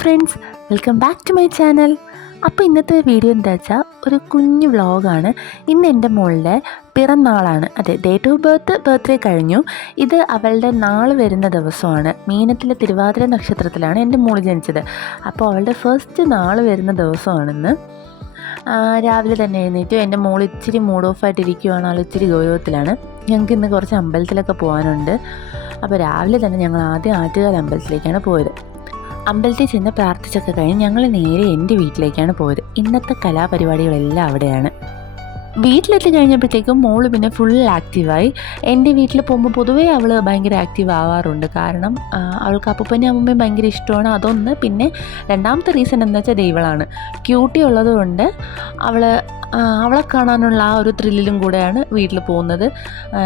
Friends welcome back to my channel അപ്പോൾ ഇന്നത്തെ video എന്താ വെച്ചാൽ ഒരു കുഞ്ഞു വ്ളോഗാണ് ഇന്ന് എന്റെ മോളുടെ പിറന്നാളാണ്. അതെ ഡേറ്റ് ഓഫ് ബർത്ത് ബർത്ത്ഡേ കഴിഞ്ഞു. ഇത് അവളുടെ നാൾ വരുന്ന ദിവസമാണ്. മീനത്തിലെ തിരുവാതിര നക്ഷത്രത്തിലാണ് എന്റെ മോൾ ജനിച്ചത്. അപ്പോൾ അവളുടെ ഫസ്റ്റ് നാൾ വരുന്ന ദിവസമാണെന്ന്. രാവിലെ തന്നെ എഴുന്നേറ്റു. എന്റെ മോൾ ഇച്ചിരി മൂഡ് ഓഫ് ആയിട്ട് ഇരിക്കുവാണ് ആൾ ഇച്ചിരി ഗൗരവത്തിലാണ്. ഞങ്ങൾക്ക് ഇന്ന് കുറച്ച് അമ്പലത്തിലൊക്കെ പോകാനുണ്ട് അപ്പോൾ രാവിലെ തന്നെ ഞങ്ങൾ ആദ്യം ആറ്റുകാൽ അമ്പലത്തിലേക്കാണ് പോയത്. അമ്പലത്തിൽ ചെന്ന് പ്രാർത്ഥിച്ചൊക്കെ കഴിഞ്ഞ് ഞങ്ങൾ നേരെ എന്റെ വീട്ടിലേക്കാണ് പോയത്. ഇന്നത്തെ കലാപരിപാടികളെല്ലാം അവിടെയാണ്. വീട്ടിലെത്തി കഴിഞ്ഞപ്പോഴത്തേക്കും മോൾ പിന്നെ ഫുൾ ആക്റ്റീവായി എന്റെ വീട്ടിൽ പോകുമ്പോൾ പൊതുവേ അവൾ ഭയങ്കര ആക്റ്റീവ് ആവാറുണ്ട്. കാരണം അവൾക്ക് അപ്പൂപ്പനെ അമ്മയും ഭയങ്കര ഇഷ്ടമാണ്. അതൊന്ന്. പിന്നെ രണ്ടാമത്തെ റീസൺ എന്താ വെച്ചാൽ ദൈവളാണ് ക്യൂട്ടി ഉള്ളതുകൊണ്ട് അവൾ അവളെ കാണാനുള്ള ആ ഒരു ത്രില്ലിലും കൂടെയാണ് വീട്ടിൽ പോകുന്നത്.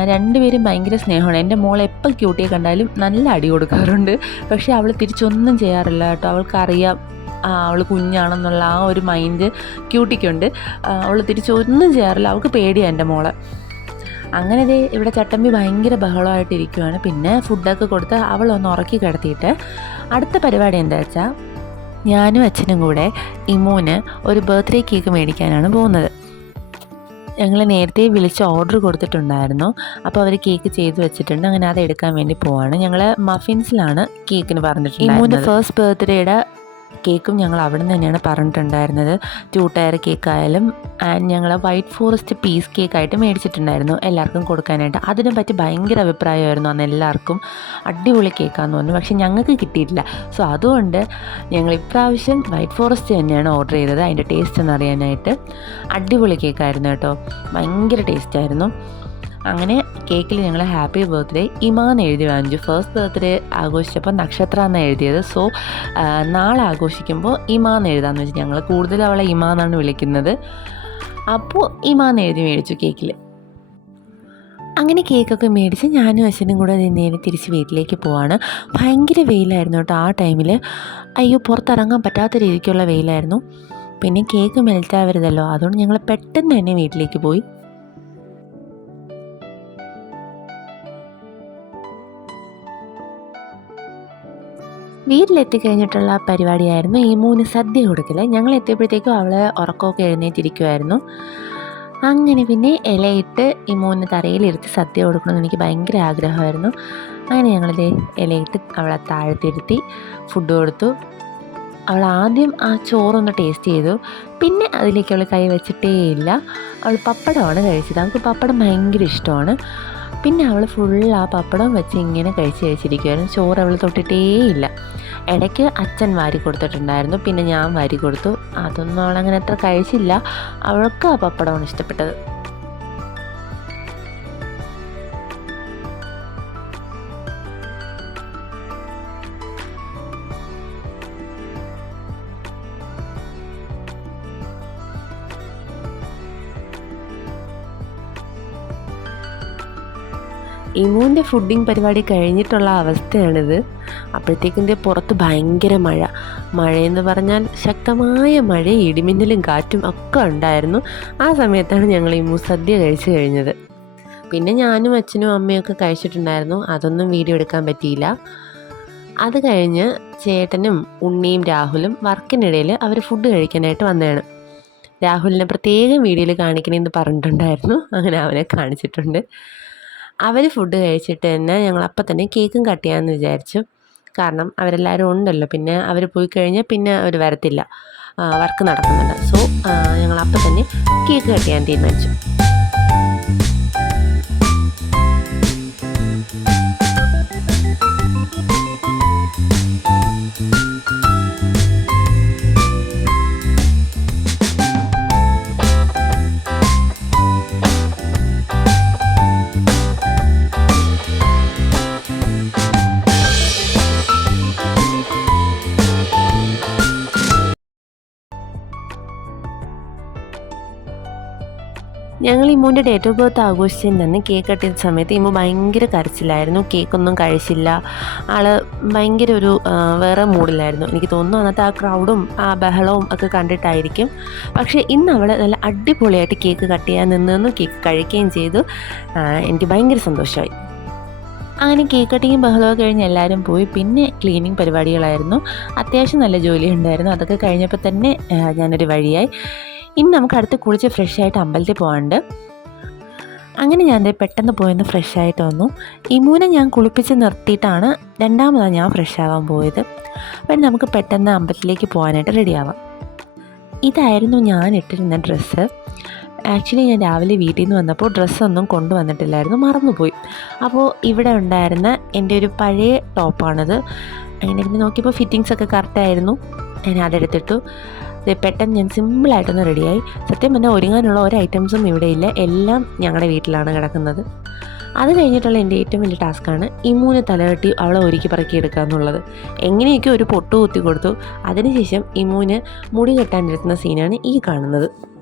രണ്ടുപേരും ഭയങ്കര സ്നേഹമാണ്. എന്റെ മോൾ എപ്പം ക്യൂട്ടിയെ കണ്ടാലും നല്ല അടി കൊടുക്കാറുണ്ട്. പക്ഷേ അവൾ തിരിച്ചൊന്നും ചെയ്യാറില്ല കേട്ടോ. അവൾക്കറിയാം. അവൾ കുഞ്ഞാണെന്നുള്ള ആ ഒരു മൈൻഡ് ക്യൂട്ടിക്കുണ്ട് അവൾ തിരിച്ചൊന്നും ചെയ്യാറില്ല. അവൾക്ക് പേടിയാണ് എന്റെ മോളെ. അങ്ങനെ ദേ ഇവിടെ ചട്ടമ്പി ഭയങ്കര ബഹളമായിട്ടിരിക്കുവാണ്. പിന്നെ ഫുഡൊക്കെ കൊടുത്ത് അവളൊന്ന് ഉറക്കി കിടത്തിയിട്ട് അടുത്ത പരിപാടി എന്താ വെച്ചാൽ ഞാനും അച്ഛനും കൂടെ ഇമോന് ഒരു ബർത്ത്ഡേ കേക്ക് മേടിക്കാനാണ് പോകുന്നത്. ഞങ്ങൾ നേരത്തെ വിളിച്ച് ഓർഡർ കൊടുത്തിട്ടുണ്ടായിരുന്നു. അപ്പോൾ അവർ കേക്ക് ചെയ്ത് വെച്ചിട്ടുണ്ട്. അങ്ങനെ അത് എടുക്കാൻ വേണ്ടി പോവാണ്. ഞങ്ങൾ മഫിൻസിലാണ് കേക്കിന് പറഞ്ഞിട്ടുള്ളത് ഇമോന്റെ ഫസ്റ്റ് ബർത്ത്ഡേയുടെ കേക്കും ഞങ്ങൾ അവിടെ നിന്ന് തന്നെയാണ് പറഞ്ഞിട്ടുണ്ടായിരുന്നത്. ടു ടയർ കേക്കായാലും ആൻഡ് ഞങ്ങൾ വൈറ്റ് ഫോറസ്റ്റ് പീസ് കേക്കായിട്ട് മേടിച്ചിട്ടുണ്ടായിരുന്നു എല്ലാവർക്കും കൊടുക്കാനായിട്ട്. അതിനെ പറ്റി ഭയങ്കര അഭിപ്രായമായിരുന്നു അന്ന് എല്ലാവർക്കും. അടിപൊളി കേക്കാന്ന് പറഞ്ഞു. പക്ഷെ ഞങ്ങൾക്ക് കിട്ടിയിട്ടില്ല. സോ അതുകൊണ്ട് ഞങ്ങൾ ഇപ്രാവശ്യം വൈറ്റ് ഫോറസ്റ്റ് തന്നെയാണ് ഓർഡർ ചെയ്തത്. അതിന്റെ ടേസ്റ്റ് എന്ന് അറിയാനായിട്ട്. അടിപൊളി കേക്കായിരുന്നു കേട്ടോ. ഭയങ്കര ടേസ്റ്റായിരുന്നു അങ്ങനെ കേക്കിൽ ഞങ്ങൾ ഹാപ്പി ബർത്ത്ഡേ. ഇമാൻ എഴുതി വാങ്ങിച്ചു. ഫസ്റ്റ് ബർത്ത്ഡേ ആഘോഷിച്ചപ്പോൾ നക്ഷത്ര എന്നാണ് എഴുതിയത്. സോ നാളെ ആഘോഷിക്കുമ്പോൾ ഇമാൻ എഴുതാമെന്ന് വെച്ച് ഞങ്ങൾ കൂടുതൽ അവളെ ഇമാന്നാണ് വിളിക്കുന്നത്. അപ്പോൾ ഇമാൻ എഴുതി മേടിച്ചു കേക്കിൽ. അങ്ങനെ കേക്കൊക്കെ മേടിച്ച് ഞാനും അച്ഛനും കൂടെ നിന്നേനെ തിരിച്ച് വീട്ടിലേക്ക് പോവാണ്. ഭയങ്കര വെയിലായിരുന്നു കേട്ടോ ആ ടൈമിൽ അയ്യോ പുറത്തിറങ്ങാൻ പറ്റാത്ത രീതിക്കുള്ള വെയിലായിരുന്നു. പിന്നെ കേക്ക് മെൽറ്റാവരുതല്ലോ അതുകൊണ്ട് ഞങ്ങൾ പെട്ടെന്ന് തന്നെ വീട്ടിലേക്ക് പോയി. വീട്ടിലെത്തി കഴിഞ്ഞിട്ടുള്ള പരിപാടിയായിരുന്നു ഈ മൂന്ന് സദ്യ കൊടുക്കൽ ഞങ്ങൾ എത്തിയപ്പോഴത്തേക്കും അവൾ ഉറക്കമൊക്കെ എഴുന്നേറ്റിരിക്കുമായിരുന്നു അങ്ങനെ പിന്നെ ഇലയിട്ട് ഈ മൂന്ന് തറയിലിരുത്തി സദ്യ കൊടുക്കണമെന്ന് എനിക്ക് ഭയങ്കര ആഗ്രഹമായിരുന്നു. അങ്ങനെ ഞങ്ങളിത് ഇലയിട്ട് അവളെ താഴത്തിരുത്തി ഫുഡ് കൊടുത്തു. അവൾ ആദ്യം ആ ചോറൊന്ന് ടേസ്റ്റ് ചെയ്തു. പിന്നെ അതിലേക്ക് അവൾ കൈ വെച്ചിട്ടേ ഇല്ല. അവൾ പപ്പടമാണ് കഴിച്ചത്. അവൾക്ക് പപ്പടം ഭയങ്കര ഇഷ്ടമാണ്. പിന്നെ അവൾ ഫുൾ ആ പപ്പടം വെച്ച് ഇങ്ങനെ കഴിച്ച് കഴിച്ചിരിക്കുമായിരുന്നു ചോറ് അവൾ തൊട്ടിട്ടേ ഇല്ല ഇടയ്ക്ക് അച്ഛൻ വാരി കൊടുത്തിട്ടുണ്ടായിരുന്നു. പിന്നെ ഞാൻ വാരി കൊടുത്തു. അതൊന്നും അവൾ അങ്ങനെ അത്ര കഴിച്ചില്ല. അവൾക്ക് ആ പപ്പടമാണ് ഇഷ്ടപ്പെട്ടത്. ഇമൂന്റെ ഫുഡിങ് പരിപാടി കഴിഞ്ഞിട്ടുള്ള അവസ്ഥയാണിത്. അപ്പോഴത്തേക്കും ദേ പുറത്ത് ഭയങ്കര മഴ. മഴയെന്ന് പറഞ്ഞാൽ ശക്തമായ മഴ ഇടിമിന്നലും കാറ്റും ഒക്കെ ഉണ്ടായിരുന്നു. ആ സമയത്താണ് ഞങ്ങൾ ഇമു സദ്യ കഴിച്ചു കഴിഞ്ഞത്. പിന്നെ ഞാനും അച്ഛനും അമ്മയൊക്കെ കഴിച്ചിട്ടുണ്ടായിരുന്നു. അതൊന്നും വീഡിയോ എടുക്കാൻ പറ്റിയില്ല. അത് കഴിഞ്ഞ് ചേട്ടനും ഉണ്ണിയും രാഹുലും വർക്കിനിടയിൽ അവർ ഫുഡ് കഴിക്കാനായിട്ട് വന്നതാണ്. രാഹുലിനെ പ്രത്യേകം വീഡിയോയിൽ കാണിക്കണമെന്ന് പറഞ്ഞിട്ടുണ്ടായിരുന്നു. അങ്ങനെ അവനെ കാണിച്ചിട്ടുണ്ട്. അവർ ഫുഡ് കഴിച്ചിട്ട് തന്നെ ഞങ്ങൾ അപ്പം തന്നെ കേക്കും കട്ട് ചെയ്യാമെന്ന് വിചാരിച്ചു. കാരണം അവരെല്ലാവരും ഉണ്ടല്ലോ. പിന്നെ അവർ പോയി കഴിഞ്ഞാൽ പിന്നെ അവർ വരത്തില്ല. വർക്ക് നടക്കുന്നുണ്ട്. സോ ഞങ്ങൾ അപ്പം തന്നെ കേക്ക് കട്ട് ചെയ്യാൻ തീരുമാനിച്ചു. ഞങ്ങൾ ഇമ്മുവിന്റെ ഡേറ്റ് ഓഫ് ബർത്ത് ആഘോഷിച്ചതിന് തന്നെ കേക്ക് കട്ട് ചെയ്ത സമയത്ത് ഇമ്മു ഭയങ്കര കരച്ചിലായിരുന്നു. കേക്കൊന്നും കഴിച്ചില്ല. ആൾ ഭയങ്കര ഒരു വേറെ മൂഡിലായിരുന്നു. എനിക്ക് തോന്നുന്നു അന്നത്തെ ആ ക്രൗഡും ആ ബഹളവും ഒക്കെ കണ്ടിട്ടായിരിക്കും. പക്ഷേ ഇന്ന് അവൾ നല്ല അടിപൊളിയായിട്ട് കേക്ക് കട്ട് ചെയ്യാൻ നിന്നു കേക്ക് കഴിക്കുകയും ചെയ്തു. എനിക്ക് ഭയങ്കര സന്തോഷമായി. അങ്ങനെ കേക്ക് കട്ടിങ്ങും ബഹളമൊക്കെ കഴിഞ്ഞ് എല്ലാവരും പോയി. പിന്നെ ക്ലീനിങ് പരിപാടികളായിരുന്നു. അത്യാവശ്യം നല്ല ജോലി ഉണ്ടായിരുന്നു. അതൊക്കെ കഴിഞ്ഞപ്പോൾ തന്നെ ഞാനൊരു വഴിയായി. ഇനി നമുക്ക് അടുത്ത് കുളിച്ച് ഫ്രഷ് ആയിട്ട് അമ്പലത്തിൽ പോകാനുണ്ട്. അങ്ങനെ ഞാൻ പെട്ടെന്ന് പോയെന്ന് ഫ്രഷ് ആയിട്ട് വന്നു. ഇമൂനെ ഞാൻ കുളിപ്പിച്ച് നിർത്തിയിട്ടാണ് രണ്ടാമതാണ് ഞാൻ ഫ്രഷ് ആവാൻ പോയത്. അപ്പം നമുക്ക് പെട്ടെന്ന് അമ്പലത്തിലേക്ക് പോകാനായിട്ട് റെഡിയാവാം. ഇതായിരുന്നു ഞാൻ ഇട്ടിരുന്ന ഡ്രസ്സ്. ആക്ച്വലി ഞാൻ രാവിലെ വീട്ടിൽ നിന്ന് വന്നപ്പോൾ ഡ്രസ്സൊന്നും കൊണ്ടുവന്നിട്ടില്ലായിരുന്നു മറന്നുപോയി. അപ്പോൾ ഇവിടെ ഉണ്ടായിരുന്ന എന്റെ ഒരു പഴയ ടോപ്പാണിത്. അങ്ങനെ ഇരുന്ന് നോക്കിയപ്പോൾ ഫിറ്റിങ്സ് ഒക്കെ കറക്റ്റായിരുന്നു. ഞാൻ അതെടുത്തിട്ടു. പെട്ടെന്ന് ഞാൻ സിമ്പിളായിട്ടൊന്ന് റെഡിയായി. സത്യം പറഞ്ഞാൽ ഒരുങ്ങാനുള്ള ഒരു ഐറ്റംസും ഇവിടെ ഇല്ല. എല്ലാം ഞങ്ങളുടെ വീട്ടിലാണ് കിടക്കുന്നത്. അത് കഴിഞ്ഞിട്ടുള്ള എന്റെ ഏറ്റവും വലിയ ടാസ്ക്കാണ് ഈ മൂന്ന് തലകെട്ടി അവളെ ഒരുക്കി പറക്കി എടുക്കുക എന്നുള്ളത്. എങ്ങനെയൊക്കെ ഒരു പൊട്ട് കുത്തി കൊടുത്തു. അതിനുശേഷം ഈ മൂന്ന് മുടി കെട്ടാനിരുത്തുന്ന സീനാണ് ഈ കാണുന്നത്.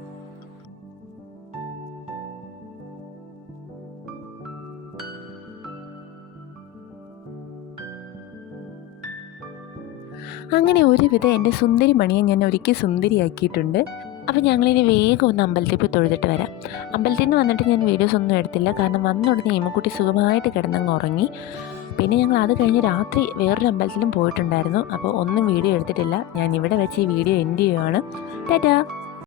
അങ്ങനെ ഒരുവിധം എന്റെ സുന്ദരി മണിയെ ഞാൻ ഒരുക്കി സുന്ദരിയാക്കിയിട്ടുണ്ട്. അപ്പോൾ ഞങ്ങളിനി വേഗം ഒന്ന് അമ്പലത്തിൽ പോയി തൊഴുതിട്ട് വരാം. അമ്പലത്തിൽ നിന്ന് വന്നിട്ട് ഞാൻ വീഡിയോസ് ഒന്നും എടുത്തില്ല. കാരണം വന്ന ഉടനെ ഈമക്കുട്ടി സുഖമായിട്ട് കിടന്നങ്ങ് ഉറങ്ങി. പിന്നെ ഞങ്ങൾ അത് കഴിഞ്ഞ് രാത്രി വേറൊരു അമ്പലത്തിലും പോയിട്ടുണ്ടായിരുന്നു. അപ്പോൾ ഒന്നും വീഡിയോ എടുത്തിട്ടില്ല. ഞാൻ ഇവിടെ വെച്ച് ഈ വീഡിയോ എൻഡ് ചെയ്യുകയാണ് ടാറ്റാ!